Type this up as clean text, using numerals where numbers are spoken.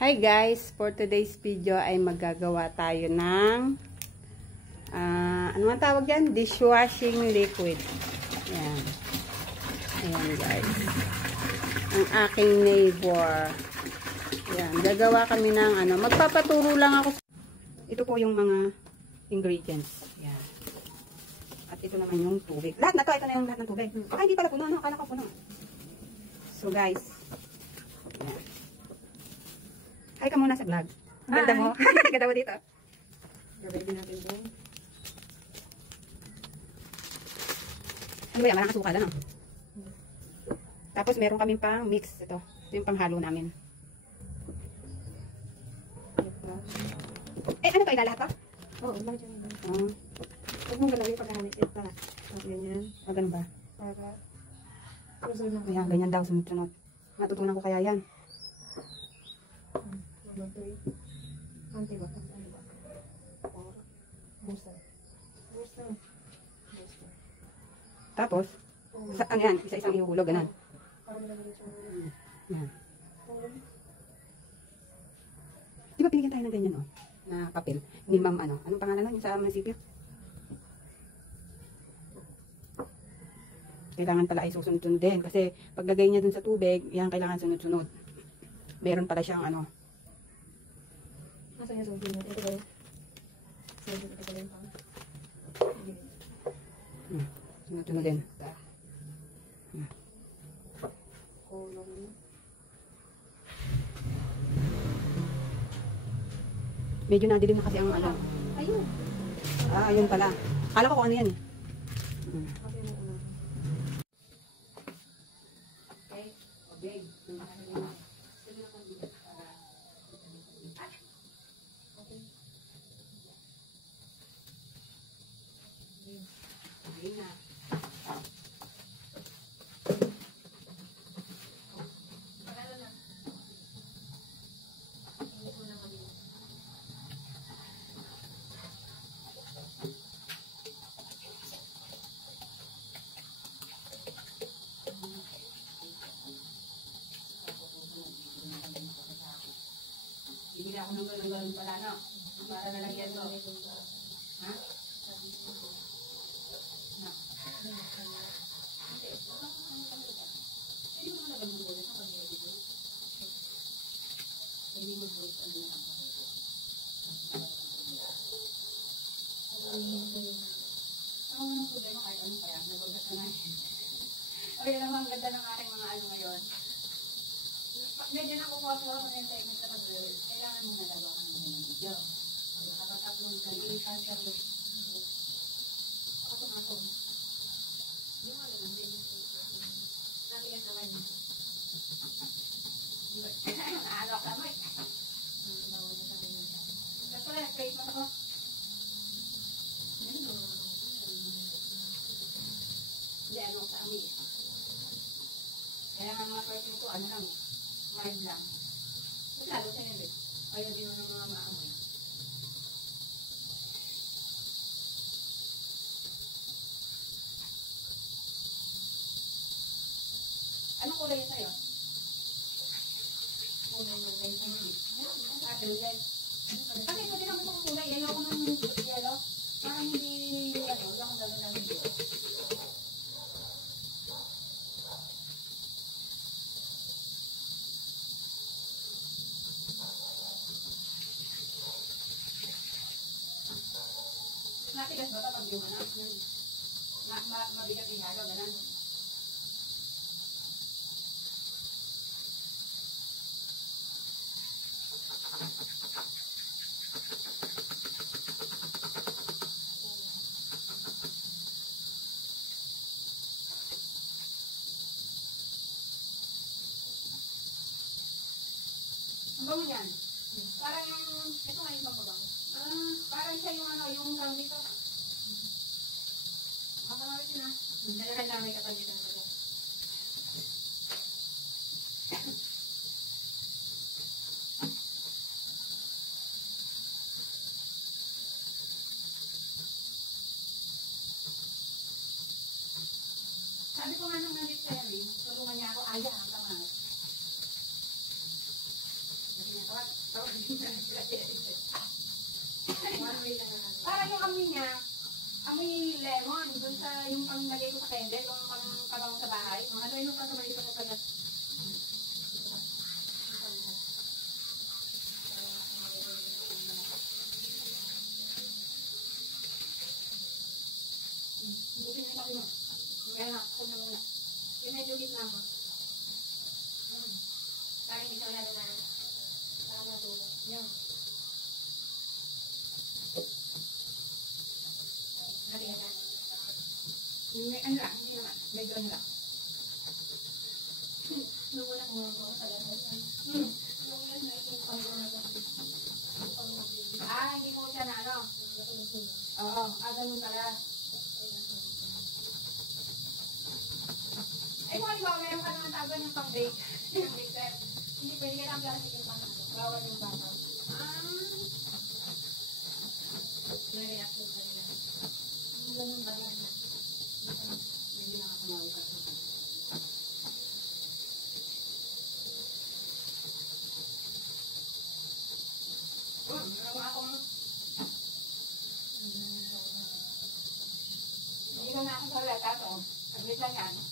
Hi guys, for today's video ay magagawa tayo ng ano man tawag yan? Dishwashing liquid. Ayan. Ayan guys. Ang aking neighbor. Ayan. Gagawa kami ng magpapaturo lang ako. Ito po yung mga ingredients. Ayan. At ito naman yung tubig. Lahat na to. Ito na yung lahat ng tubig. Ay, hindi pala puno. Akala ko puno. So guys. Ayan. Hi ka muna sa vlog. Ganda mo. Ganda mo dito. Gabay din natin ito. Ano ba yan? Malang asukal, ano? Tapos meron kaming pang mix. Ito yung panghalo namin. Ano to? Ilalahat pa? Oo, ilalahat yan. Huwag mong galawin pagkahanit. Ito. Ganyan. Ganun ba? Para susunod na. Kaya ganyan daw. Sunod-sunod. Matutunan ko kaya yan. Anti ba? Ano ba? Booster. Booster. Tapos, ano yan? Isa-isang ihulog, ganun. Yan. Di ba pinigyan tayo ng ganyan, oh? Na papel. Ni ma'am, anong pangalan nun? Yung sa munisipyo? Kailangan pala ay susunod-sunod din. Kasi paglagay niya dun sa tubig, yan kailangan sunod-sunod. Meron pala siyang Masa niya susunod? Ito ba yun? Susunod ito ba yun pang? Sunod-sunod din. Medyo nadilim na kasi ang Ayun. ayun pala. Kala ko kung ano yan eh. Okay. Hindi na ako ng galon pala, no? Para nalagyan ko. Ha? No. Hindi mo nalagyan mo ulit. Hindi mo ulit. Ano ang problema kahit anong kaya? Nagulat ka na. O yun naman, ganda ng aking mga ngayon. Medyo nakukuha-kuha ko na yung technique sa pag-drill. Kailangan mo nalagaw ka naman ng video. Kapag upload ka, i-fast ka rin. Ako. Yung naman din. Natigas naman yun. Naanok ka mo eh. Nawala sa ganyan siya. Tapos pala, straight mo ako. Hindi, sa amin. Kaya nga mga perfume ko, lang. Mild lang. Mas lalo sa nila. Ayaw din ng mga maamoy. Anong kulay yan sa'yo? Kulay ng light pink. Adil yan. Kasi ito din ang gusto kong kulay. Ayoko ng yellow. Parang hindi, ayoko dala ng yellow. Matigas ba ito pag yung mabigat yung halo, gano'n? Ang bango yan. Parang, ito nga yung bango-bango. Parang siya yung tawag dito. Makakawit na. Nalakad na may kapag dito ng bago. Sabi ko nga nung nalit sa tulungan niya ako, ang kamay. Naging Parang yung amoy niya, amoy lemon, dun sa yung panglagay ko sa candle, yung pangkabang sa bahay. Mga ano yung kasabay ito ko pala. Bukin na ito mo. Kaya nga, ako na muna. Yung medyo gitna mo. Parang hindi na wala na para matulog. Yung. Nariyan na. May ano lang, hindi naman. Medyo ano lang. Nung wala kong mga sa labas. Nung yan na itong panggo na ito. Hindi mo siya na ano. Oo, ganun pala. Ay, kung halimbawa, meron ka naman tago yung pang-bake. Yung mixer. Hindi pwede ka lang plastic yung pangano. Bawal yung bawal. May reaction pa nila. Ang ganun ba yan? Hindi nakakamawag ka. Meron akong... Hindi na ako sa lahat. Saglit lang yan.